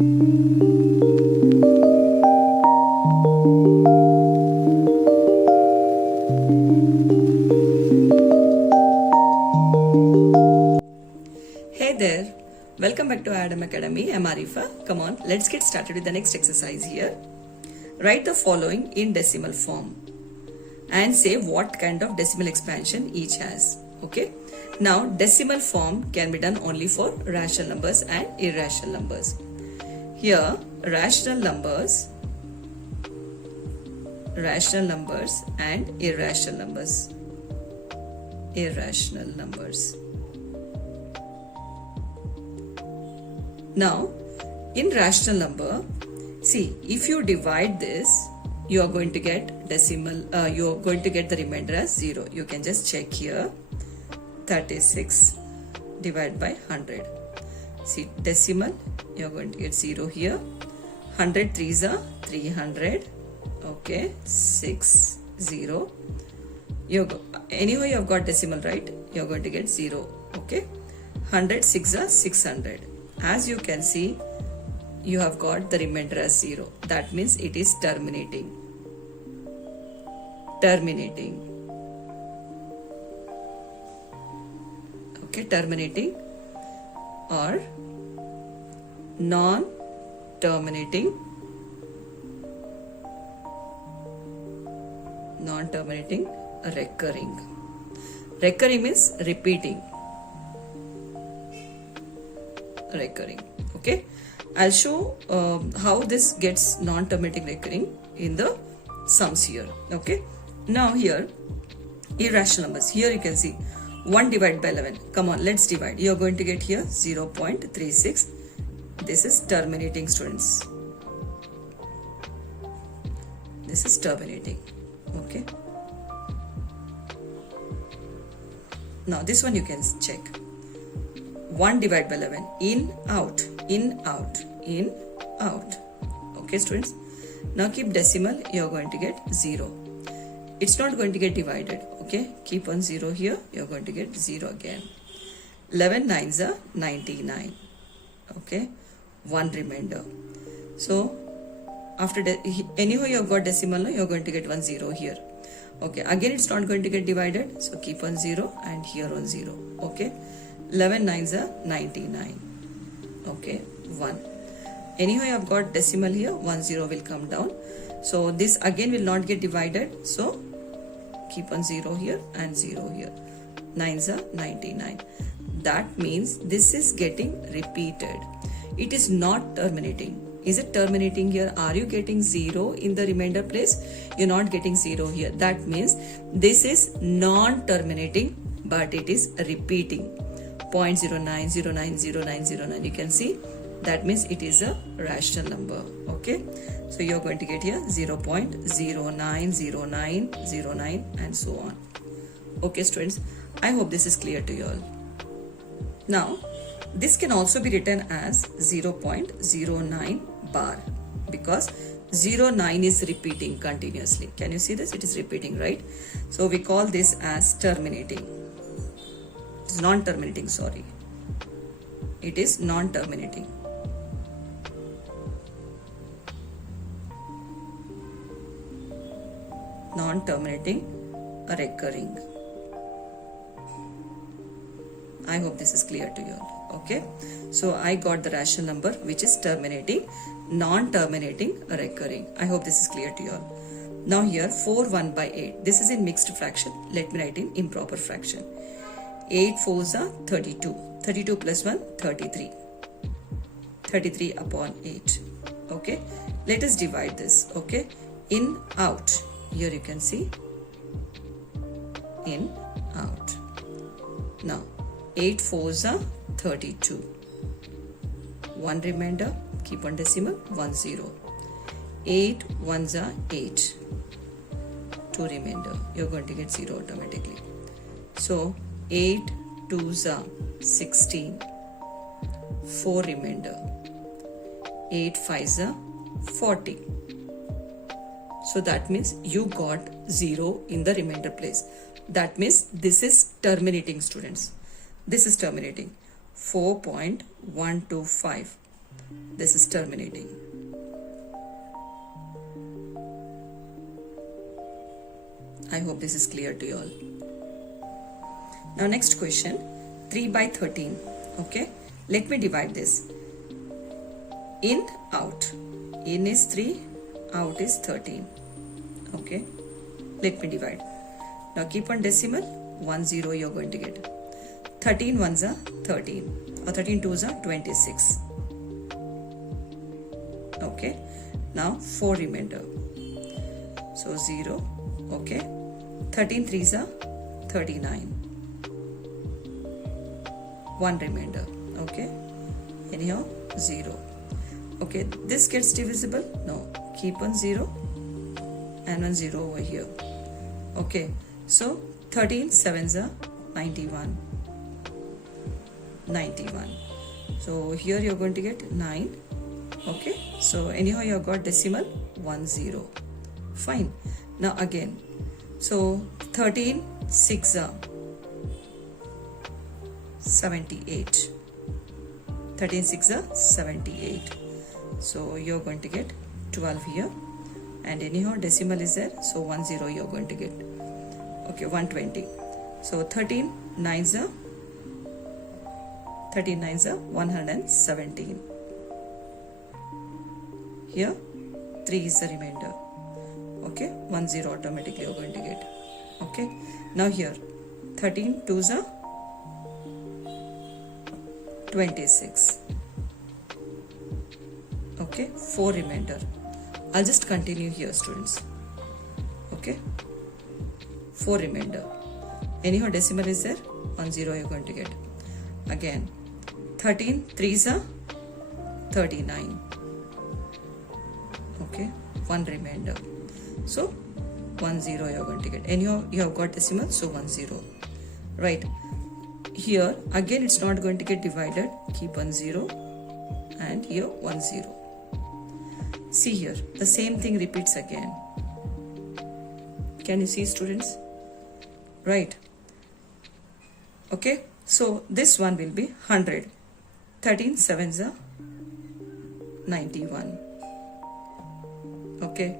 Hey there, welcome back to Adam Academy. I'm Arifa. Come on, let's get started with the next exercise here. Write the following in decimal form and say what kind of decimal expansion each has. Okay. Now, decimal form can be done only for rational numbers and irrational numbers. Here, rational numbers and irrational numbers. Irrational numbers. Now, in rational number, see, if you divide this, you are going to get decimal, you are going to get the remainder as 0. You can just check here, 36 divided by 100. See, decimal, you are going to get 0 here. 100 threes are 300. Okay, 6, 0. Anyway, you have got decimal, right? You are going to get 0. Okay, 100 6 are 600. As you can see, you have got the remainder as 0. That means it is terminating. Okay, terminating or non-terminating. Non-terminating, recurring. Recurring means repeating. Recurring. Okay, I'll show how this gets non-terminating recurring in the sums here. Okay, now here irrational numbers. Here you can see 1 divided by 11. Come on, let's divide. You're going to get here 0.36. This is terminating, students. This is terminating. Okay, now this one you can check. 1 divided by 11, in, out. Okay, students. Now keep decimal, you are going to get 0. It's not going to get divided. Okay, keep on 0 here, you are going to get 0 again. 11 nines are 99. Okay, 1 remainder. So after anyway you have got decimal, you are going to get 1 0 here. Okay, again it's not going to get divided, so keep on 0 and here on 0. Okay, 11 nines are 99. Okay, 1. Anyhow, you have got decimal here, 1 0 will come down. So this again will not get divided. So keep on 0 here and 0 here. 9s are 99. That means this is getting repeated. It is not terminating. Is it terminating here? Are you getting 0 in the remainder place? You're not getting 0 here. That means this is non-terminating, but it is repeating. 0.09090909. You can see that means it is a rational number. Okay, so you're going to get here 0.090909 and so on. Okay, students, I hope this is clear to you all. Now this can also be written as 0.09 bar because 09 is repeating continuously. Can you see this? It is repeating, right? So we call this as terminating. It's non-terminating, sorry. It is non-terminating. Non-terminating, recurring. I hope this is clear to you all. Okay, so I got the rational number which is terminating, non-terminating, recurring. I hope this is clear to you all. Now here 4 1 by 8. This is in mixed fraction. Let me write in improper fraction. 8 4s are 32. 32 plus 1, 33. 33 upon 8. Okay, let us divide this. Okay, in, out. Here you can see in, out. Now 8 4s are 32. 1 remainder, keep on decimal, 1 0. 8 1s are 8. 2 remainder, you're going to get 0 automatically. So 8 2s are 16. 4 remainder. 8 5s are 40. So that means you got 0 in the remainder place. That means this is terminating, students. This is terminating. 4.125. This is terminating. I hope this is clear to you all. Now next question, 3 by 13. Okay, let me divide this. In, out. In is 3, out is 13. Okay, let me divide. Now keep on decimal, 1 0 you're going to get. 13 ones are 13, or 13 twos are 26. Okay, now 4 remainder. So 0, okay. 13 threes are 39. 1 remainder, okay. Anyhow, 0. Okay, this gets divisible? No. Keep on 0 and 1 0 over here. Okay, so 13 sevens are 91. 91. So here you're going to get 9. Okay, so anyhow you have got decimal 10. Fine. Now again, so 13 6 are 78. 13 6 are 78. So you're going to get 12 here, and anyhow decimal is there, so 10 you're going to get. Okay, 120. So 13 9s are 117. Here 3 is the remainder. Okay, 10 automatically you're going to get. Okay, now here 13 2s are 26. Okay, 4 remainder. I'll just continue here, students. Okay, 4 remainder. Anyhow decimal is there, 10 you're going to get. Again 13 3s are 39. Okay, 1 remainder. So 10 you're going to get. Anyhow you have got decimal, so 10. Right. Here again it's not going to get divided. Keep 10 and here 10. See here, the same thing repeats again. Can you see, students? Right. Okay, so this one will be 100. 13 sevens are 91. Okay,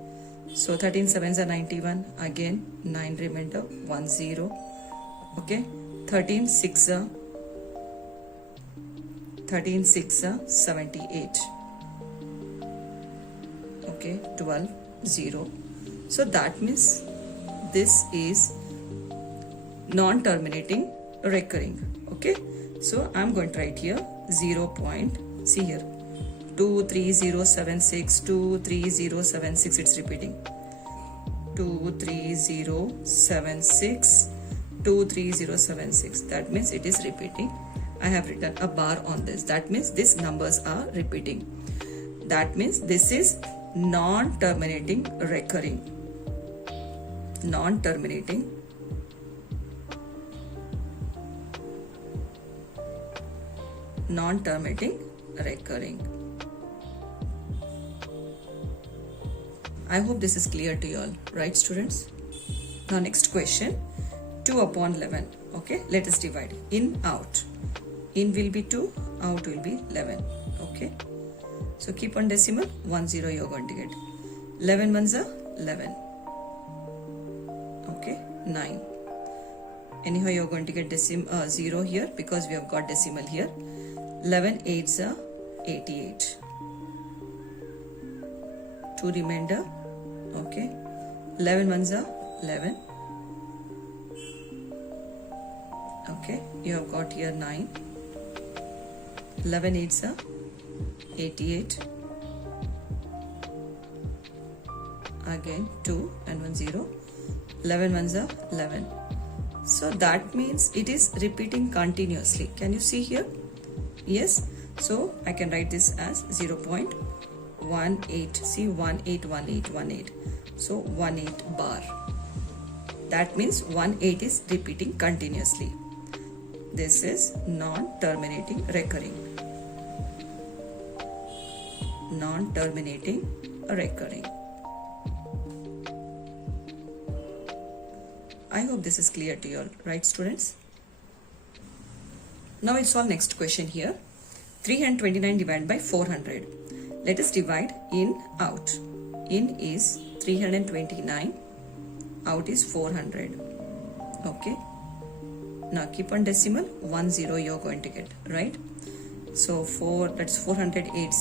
so 13 sevens are 91. Again 9 remainder, 10. Okay, 13 6 are 78. Okay, 12 0. So that means this is non-terminating recurring. Okay, so I'm going to write here 0 point. See here, 23076, 23076, it's repeating. 23076, 23076. That means it is repeating. I have written a bar on this. That means these numbers are repeating. That means this is non-terminating recurring. Non-terminating recurring. I hope this is clear to you all, right, students? Now next question, 2 upon 11. Okay, let us divide. In, out. In will be 2, out will be 11. Okay, so keep on decimal, 10 you're going to get. 11 ones are 11. Okay, 9. Anyhow you're going to get 0 here because we have got decimal here. 11 8s are 88. 2 remainder. Okay, 11 ones are 11. Okay, you have got here 9. 11 8s are 88. Again 2 and 1 0. 11 ones are 11. So that means it is repeating continuously. Can you see here? Yes. So I can write this as 0.18. See, 181818. So 18 bar. That means 18 is repeating continuously. This is non-terminating recurring. Non-terminating recurring. I hope this is clear to you all, right, students? Now it's all next question here. 329 divided by 400. Let us divide in, out. In is 329, out is 400. Okay. Now keep on decimal, 1 0 you're going to get, right? So that's 408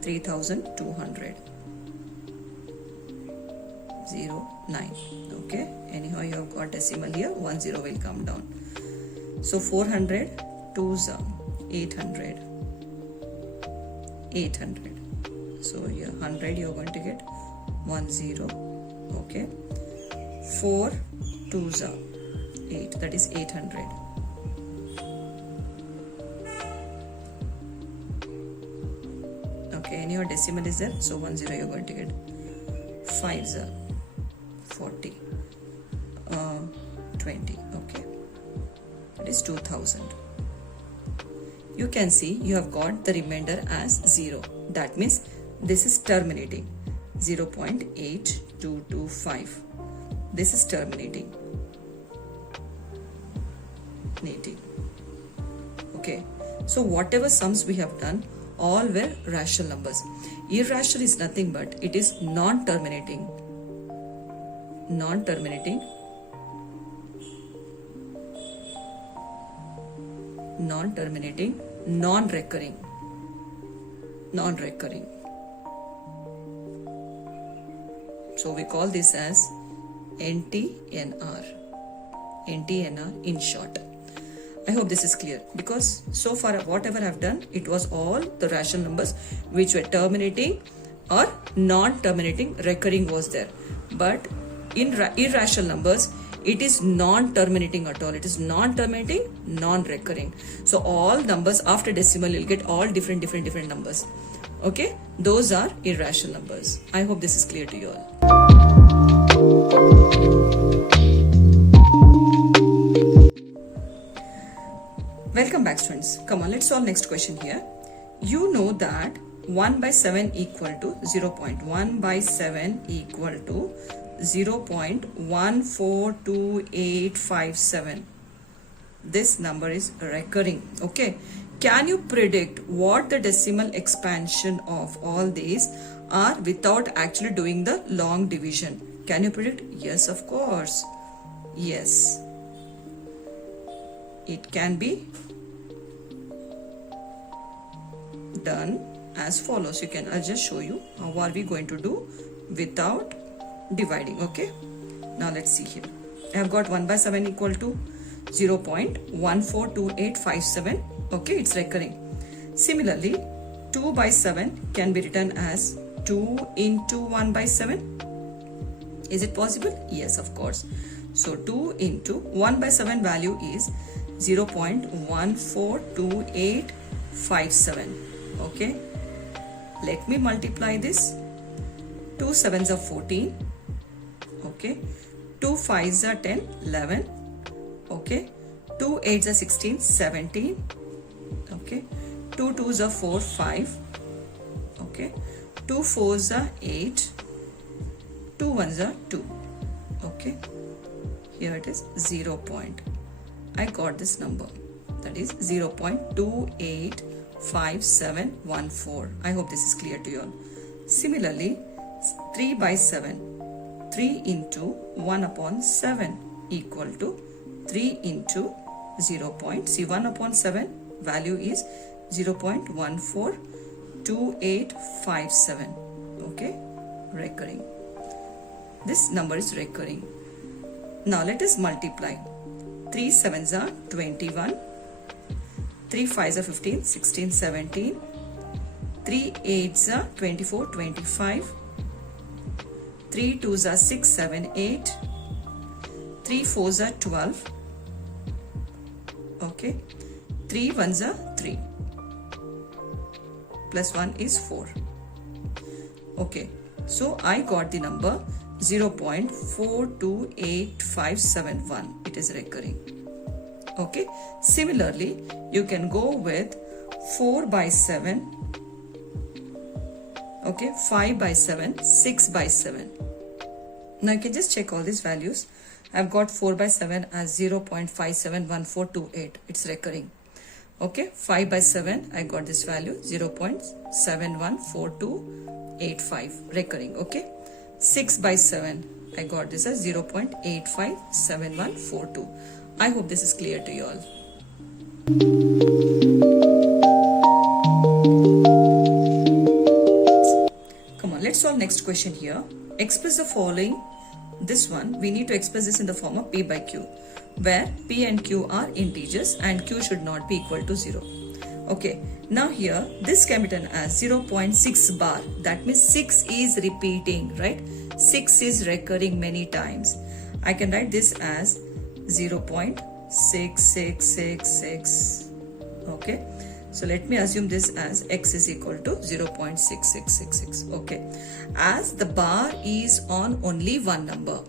3,200. 09. Okay. Anyhow, you have got decimal here, 1 0 will come down. So 400 2s 800. 800. So here 100 you're going to get 1 0. Okay. 4 2s 8, that is 800. Okay, anyhow decimal is there, so 1 0 you're going to get. 5s 40. 20. Okay, that is 2000. You can see you have got the remainder as 0. That means this is terminating. 0.8225. This is terminating. Okay, so whatever sums we have done, all were rational numbers. Irrational is nothing but it is non-terminating, non-recurring, non-recurring. So we call this as NTNR. NTNR in short. I hope this is clear, because so far whatever I've done, it was all the rational numbers which were terminating or non-terminating. Recurring was there, but in irrational numbers it is non-terminating at all. It is non-terminating, non-recurring. So all numbers after decimal you'll get all different numbers. Okay, those are irrational numbers. I hope this is clear to you all. Welcome back, students. Come on, let's solve next question here. You know that 1 by 7 equal to 0.1 by 7 equal to 0.142857. This number is recurring. Okay. Can you predict what the decimal expansion of all these are without actually doing the long division? Can you predict? Yes, of course. Yes. It can be done as follows. I'll just show you how are we going to do without dividing. Okay, now let's see here. I have got 1 by 7 equal to 0.142857. okay, it's recurring. Similarly, 2 by 7 can be written as 2 into 1 by 7. Is it possible? Yes, of course. So 2 into 1 by 7 value is 0.142857. Okay, let me multiply this. 2 7s are 14. Okay, 2 5s are 10, 11. Okay, 2 8s are 16, 17. Okay, 2 2s are 4, 5. Okay, 2 4s are 8. 2 1s are 2. Okay, here it is 0. I got this number, that is 0.285714. I hope this is clear to you all. Similarly, 3 by 7, 3 into 1 upon 7 equal to 3 into 0. See, 1 upon 7 value is 0.142857. Okay, recurring. This number is recurring. Now let us multiply. 3 7s are 21. 3 5s are 15, 16, 17. 3 8s are 24, 25. 3 2s are 6, 7, 8. 3 4s are 12. Okay. 3 1s are 3. Plus 1 is 4. Okay. So I got the number 0.428571. It is recurring. Okay. Similarly, you can go with 4 by 7. Okay. 5 by 7. 6 by 7. Now you can just check all these values. I've got 4 by 7 as 0.571428. It's recurring. Okay, 5 by 7, I got this value 0.714285 recurring. Okay, 6 by 7, I got this as 0.857142. I hope this is clear to you all. Come on, let's solve next question here. Express the following. This one, we need to express this in the form of P by Q, where P and Q are integers and Q should not be equal to 0. Okay, now here this can be written as 0.6 bar. That means 6 is repeating, right? 6 is recurring many times. I can write this as 0.6666. Okay, so let me assume this as x is equal to 0.6666. Okay, as the bar is on only one number,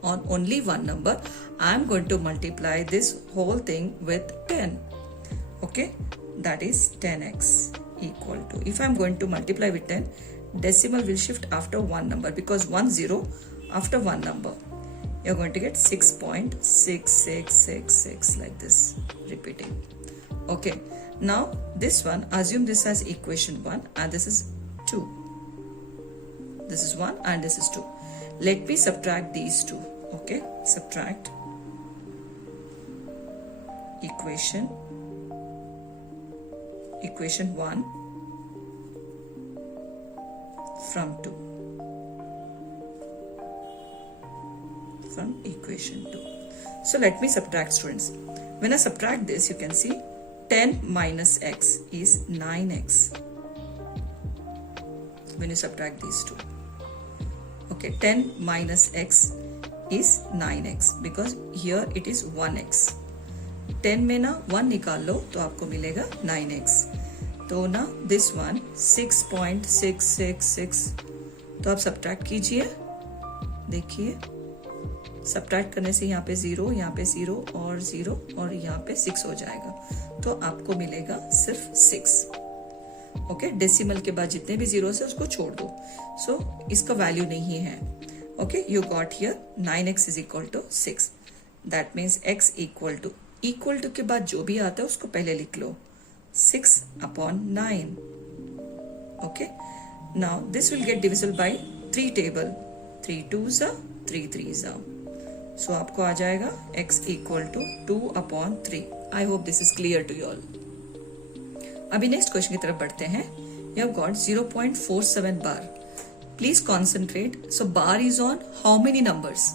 I am going to multiply this whole thing with 10. Okay, that is 10x equal to, if I am going to multiply with 10, decimal will shift after one number, because 1 0 after one number, you're going to get 6.6666 like this, repeating. Okay, now this one, assume this as equation 1 and this is 2. This is 1 and this is 2. Let me subtract these two. Okay, subtract equation 1 from 2, from equation 2. So let me subtract, students. When I subtract this, you can see 10 minus x is 9x when you subtract these two. Okay, 10 minus x is 9x because here it is 1x. 10 में ना 1 निकाल लो तो आपको मिलेगा 9x. तो ना this one 6.666, तो आप सब्ट्रैक्ट कीजिए. देखिए, सब्ट्रैक्ट करने से यहाँ पे 0, यहाँ पे 0 और 0 और यहाँ पे 6 हो जाएगा. तो आपको मिलेगा सिर्फ 6. ओके, डेसिमल के बाद जितने भी जीरो है उसको छोड़ दो. सो इसका वैल्यू नहीं है. Okay, you got here 9x is equal to 6. That means x equal to के बाद जो भी आता है उसको पहले लिख लो, 6/9. Okay, now this will get divisible by 3 table. 3 2s are 3 3s are. So आपको आ जाएगा x equal to 2/3. I hope this is clear to you all. अभी नेक्स्ट क्वेश्चन की तरफ बढ़ते हैं. You have got 0.47 bar. Please concentrate. So bar is on how many numbers?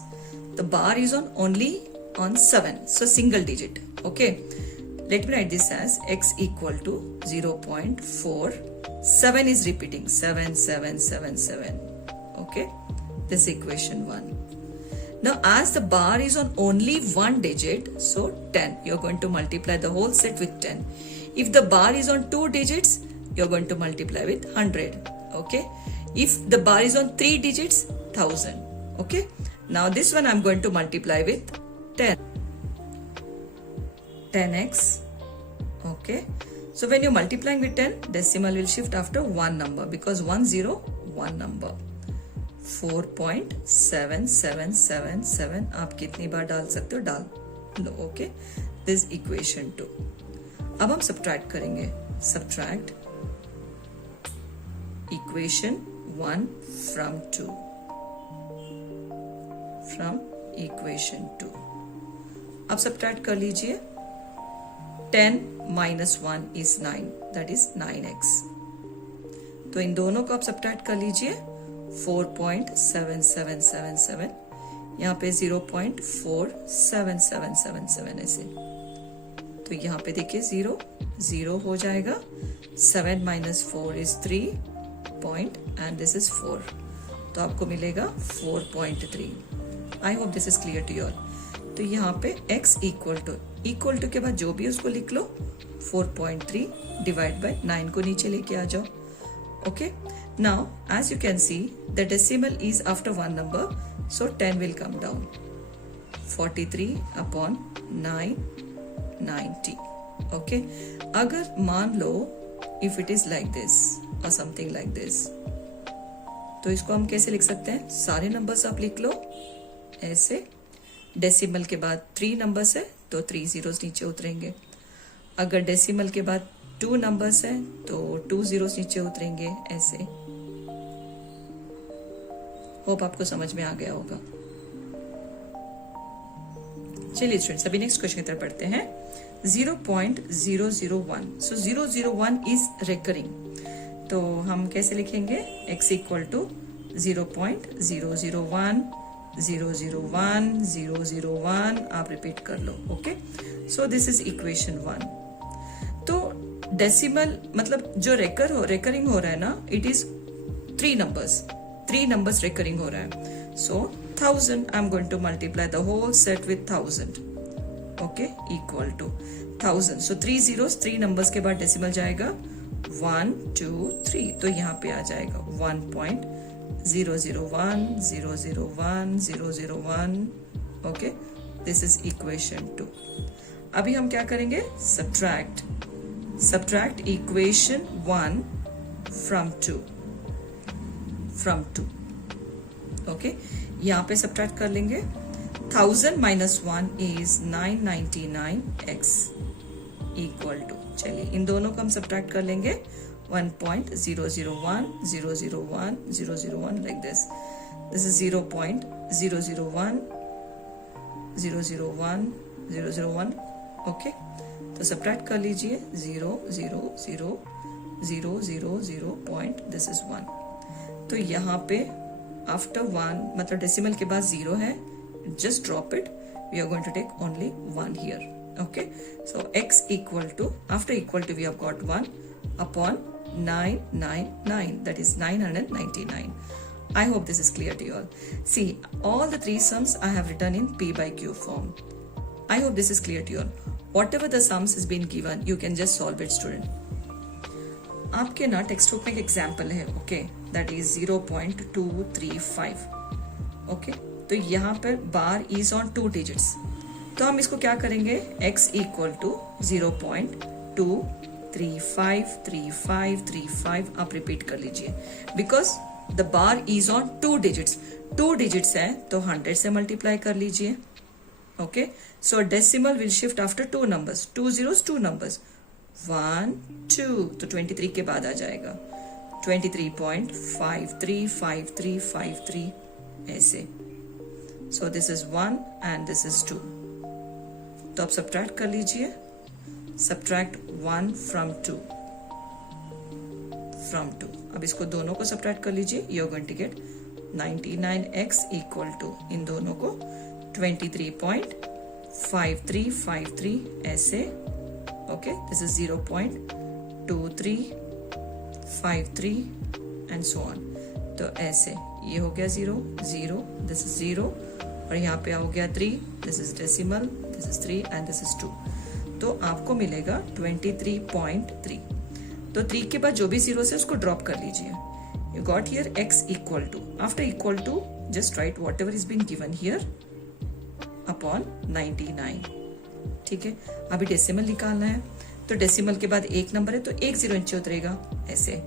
The bar is on only on 7, so single digit. Okay, let me write this as x equal to 0.4. 7 is repeating, 7 7 7 7. Okay, this equation 1. Now as the bar is on only one digit, so 10, you're going to multiply the whole set with 10. If the bar is on 2 digits, you're going to multiply with 100. Okay, if the bar is on 3 digits, 1000. Okay, now this one I'm going to multiply with 10x. Okay, so when you're multiplying with 10, decimal will shift after one number because 1 0 1 number. 4.7777. आप कितनी बार डाल सकते हो, डाल लो. Okay, this equation 2. अब हम subtract करेंगे. Subtract equation 1 from 2, from equation 2. अब सब्ट्रैक्ट कर लीजिए. 10 minus 1 is 9, that is 9x. तो इन दोनों को आप सब्ट्रैक्ट कर लीजिए. 4.7777, यहाँ पे 0.47777 ऐसे. तो यहाँ पे देखिए 0 0 हो जाएगा. 7 minus 4 is 3 point and this is 4. तो आपको मिलेगा 4.3. I hope this is clear to you all. तो यहाँ पे x इक्वल टू के बाद जो भी उसको लिख लो. 4.3 डिवाइड बाय 9 को नीचे लेके आ जाओ. Okay, now as you can see the decimal is after one number, so 10 will come down. 43/9 90. Okay, अगर मान लो if it is like this और समथिंग लाइक दिस, तो इसको हम कैसे लिख सकते हैं? सारे नंबर्स आप लिख लो ऐसे. डेसिमल के बाद 3 नंबर्स है तो 3 zeros नीचे उतरेंगे. अगर डेसिमल के बाद 2 नंबर्स है तो 2 zeros नीचे उतरेंगे ऐसे। होप आपको समझ में आ गया होगा। चलिए स्टूडेंट्स अभी नेक्स्ट क्वेश्चन की तरफ पढ़ते हैं। 0.001 सो 001 इज रेकरिंग, तो हम कैसे लिखेंगे? x इक्वल टू 0.001 001 001 आप रिपीट कर लो। Okay, so this is equation 1। तो डेसिमल मतलब जो रेकरिंग हो रहा है ना, इट इज 3 नंबर्स रेकरिंग हो रहा है। So 1000 I am going to multiply the whole set with 1000। Okay, equal to 1000। So 3 zeros 3 numbers के बाद डेसिमल जाएगा 1 2 3, तो यहाँ पे आ जाएगा 1.001 001 001। Okay, this is equation 2। अभी हम क्या करेंगे? Subtract equation 1 from 2। ओके, यहाँ पे सब्ट्रैक्ट कर लेंगे। 1000 minus 1 is 999x equal to, चलिए इन दोनों को हम सब्ट्रैक्ट कर लेंगे। 1.001 001 001 like this is 0.001 001 001। ओके, तो सब्ट्रैक्ट कर लीजिए 0 0 0 0 0 0 पॉइंट, दिस इज 1। तो यहाँ पे आफ्टर 1 मतलब डेसिमल के बाद 0 है, just drop it. We are going to take only 1 here. Okay, so x equal to, after equal to we have got 1 upon 999, that is 999. I hope this is clear to you all. See, all the 3 sums I have written in p by q form. I hope this is clear to you all. Whatever the sums has been given, you can just solve it, student. आपके ना text book में एक example है, okay, that is 0.235। Okay, तो यहाँ पर bar is on 2 digits, तो हम इसको क्या करेंगे? x इक्वल टू 0.2353535 आप रिपीट कर लीजिए, because the bar is on 2 digits। 2 digits है तो 100 से मल्टीप्लाई कर लीजिए। Okay, so decimal will shift after 2 numbers, 2 zeros 2 numbers 1 2, तो 23 के बाद आ जाएगा 23.535353 ऐसे। So this is 1 and this is 2, तो आप सब्ट्रैक्ट कर लीजिए। Subtract 1 from 2। अब इसको दोनों को सब्ट्रैक्ट कर लीजिए। You are going to get 99x equal to इन दोनों को 23.5353 ऐसे। Okay, this is 0.2353 and so on. तो ऐसे ये हो गया 0 0, दिस इज 0, और यहाँ पे हो गया 3, this is decimal, this is 3 and this is 2, तो आपको मिलेगा 23.3। तो 3 के बाद जो भी जीरोस है उसको ड्रॉप कर लीजिए। You got here x equal to, after equal to just right whatever is been given here upon 99। ठीक है, अभी डेसिमल निकालना है, तो डेसिमल के बाद एक नंबर है तो 1 0 नीचे उतरेगा ऐसे।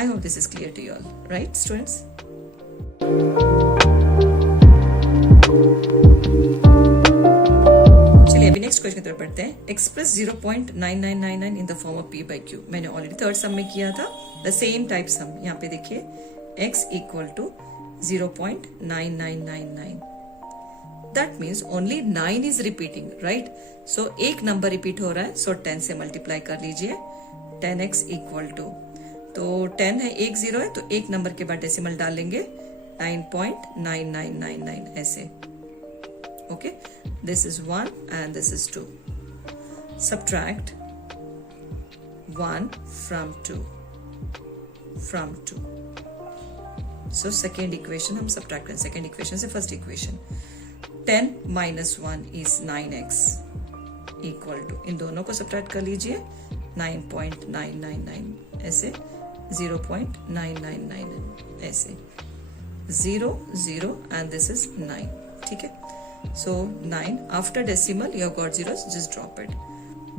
I hope this is clear to you all, right, students? चलिए अभी नेक्स्ट क्वेश्चन की तरफ पढ़ते हैं। Express 0.9999 in the form of p by q। मैंने ऑलरेडी थर्ड सम में किया था, द सेम टाइप सम। यहाँ पे देखिए x equal to 0.9999। That means only 9 is repeating, right? So एक नंबर रिपीट हो रहा है, सो 10 से मल्टीप्लाई कर लीजिए। 10x इक्वल टू, तो 10 है, 1 0 है, तो एक नंबर के बाद डेसिमल डाल लेंगे 9.9999 ऐसे। Okay, this is 1 and this is 2। Subtract 1 from 2। So second equation हम सब्ट्रैक्ट करें, सेकेंड इक्वेशन से first equation. 10 minus 1 is 9x equal to, इन दोनों को सब्ट्रैक्ट कर लीजिए 9.999 ऐसे, 0.999 ऐसे, 0 0 and this is 9। ठीक है, so 9 after decimal you have got zeros, just drop it।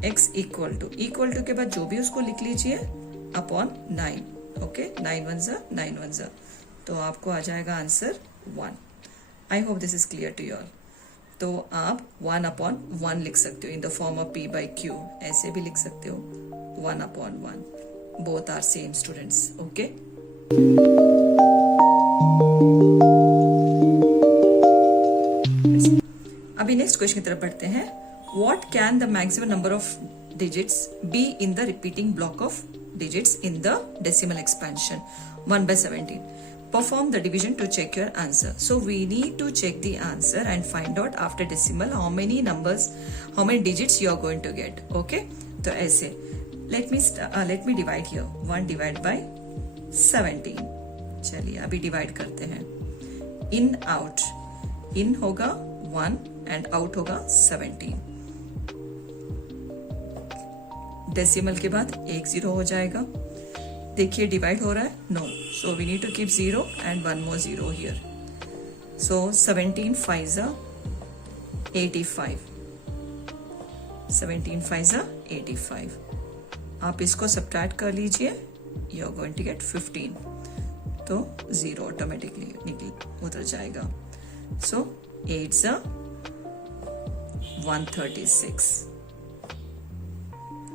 x equal to के बाद जो भी उसको लिख लीजिए अपॉन 9। ओके, 9 1 तो आपको आ जाएगा answer 1। I hope this is clear to you all. तो आप 1/1 लिख सकते हो in the form of p/q, ऐसे भी लिख सकते हो 1/1. Both are same students. Okay, अभी नेक्स्ट क्वेश्चन की तरफ बढ़ते हैं. What can the maximum number of digits be in the repeating block of digits in the decimal expansion 1/17? Perform the division to check your answer. So we need to check the answer and find out after decimal how many numbers, how many digits you are going to get. Okay, तो ऐसे let me divide here. 1 divided by 17. चलिए अभी divide करते हैं. In out, इन होगा 1 and out होगा 17. Decimal के बाद एक 0 हो जाएगा. देखिए डिवाइड हो रहा है, no, so we need to keep 0 and 1 more 0 here. So 17 5s are 85. 17 5s are 85. आप इसको सब्ट्रैक्ट कर लीजिए, you are going to get 15. तो 0 ऑटोमेटिकली निकल उतर जाएगा. सो 8s are 136.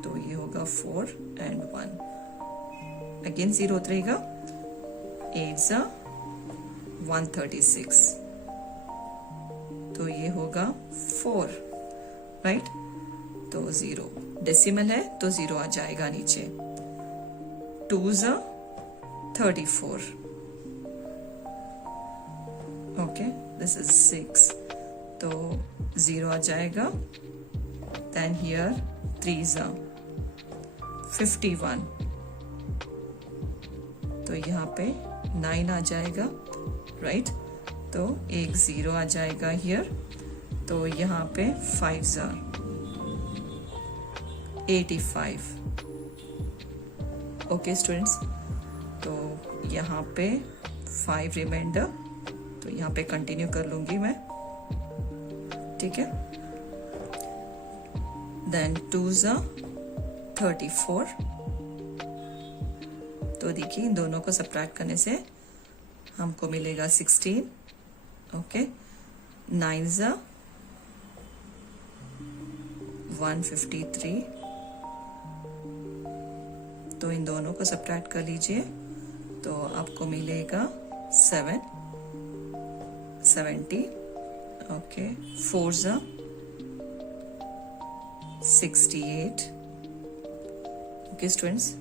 तो ये होगा 4 and 1. अगेन 0 उतरेगा. 8s are 136. तो ये होगा 4, राइट. तो 0 डेसिमल है तो 0 आ जाएगा नीचे. 2s are 34. Okay, this is 6. तो 0 आ जाएगा. Then here 3s are 51. तो यहाँ पे 9 आ जाएगा, राइट. तो एक 0 आ जाएगा हियर. तो यहाँ पे 5s are 85. ओके स्टूडेंट्स, तो यहाँ पे 5 रिमाइंडर. तो यहाँ पे कंटिन्यू कर लूंगी मैं, ठीक है. Then 2s are 34. तो देखिए इन दोनों को सब्ट्रैक्ट करने से हमको मिलेगा 16. Okay, 9s are 153. तो इन दोनों को सब्ट्रैक्ट कर लीजिए तो आपको मिलेगा 70. Okay, 4s are 68. Okay students,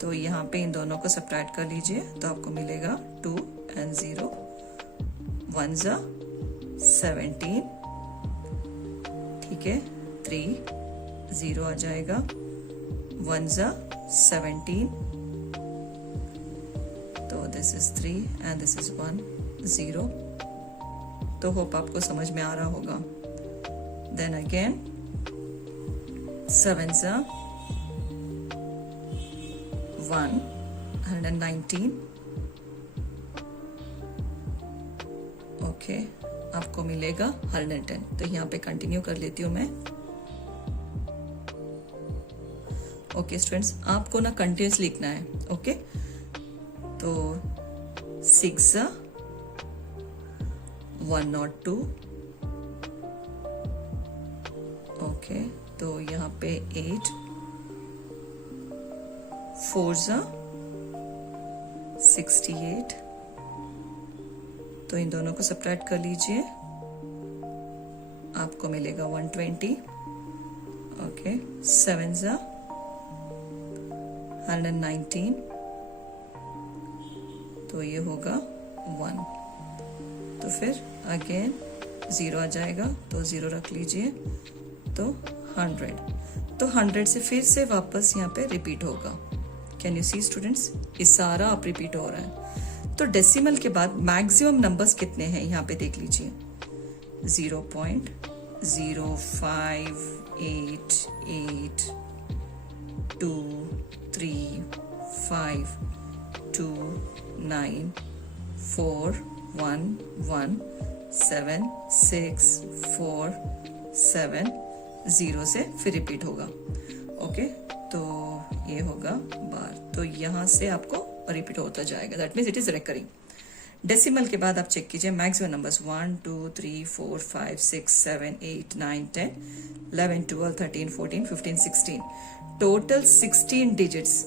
तो यहाँ पे इन दोनों को सब्ट्रैक्ट कर लीजिए तो आपको मिलेगा 2 and 0. 1s are 17. ठीक है, 3, 0 आ जाएगा. 1s are 17. तो this is 3 and this is 1, 0. तो होप आपको समझ में आ रहा होगा. Then again 7s are 119. Okay, आपको मिलेगा 110. तो यहाँ पे कंटिन्यू कर लेती हूँ मैं. ओके स्टूडेंट्स, आपको ना कंटिन्यूस लिखना है. ओके, तो 6s are 102. ओके, तो यहाँ पे 8. 4s are 68. तो इन दोनों को सब्ट्रैक्ट कर लीजिए, आपको मिलेगा 120. Okay, 7s are 119. तो ये होगा 1. तो फिर अगेन 0 आ जाएगा तो 0 रख लीजिए. तो 100. तो 100 से फिर से वापस यहाँ पे रिपीट होगा. कैन यू सी स्टूडेंट्स, ये सारा आप रिपीट हो रहा है. तो डेसिमल के बाद मैक्सिमम नंबर्स कितने हैं यहाँ पे देख लीजिए. 0.0588 2 3 5 2 9 4 1 1 7 6 4 7 0 से फिर रिपीट होगा. ओके, तो ये होगा बार. तो यहाँ से आपको रिपीट होता जाएगा. That means it is recurring. Decimal के बाद आप चेक कीजिए maximum numbers 1 2 3 4 5 6 7 8 9 10 11 12 13 14 15 16 total 16 digits.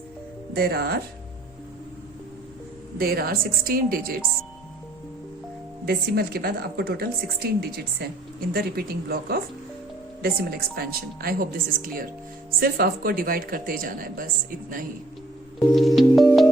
There are 16 digits. Decimal के बाद आपको टोटल 16 डिजिट्स हैं in the repeating block of decimal expansion. I hope this is clear. सिर्फ आपको डिवाइड करते जाना है, बस इतना ही.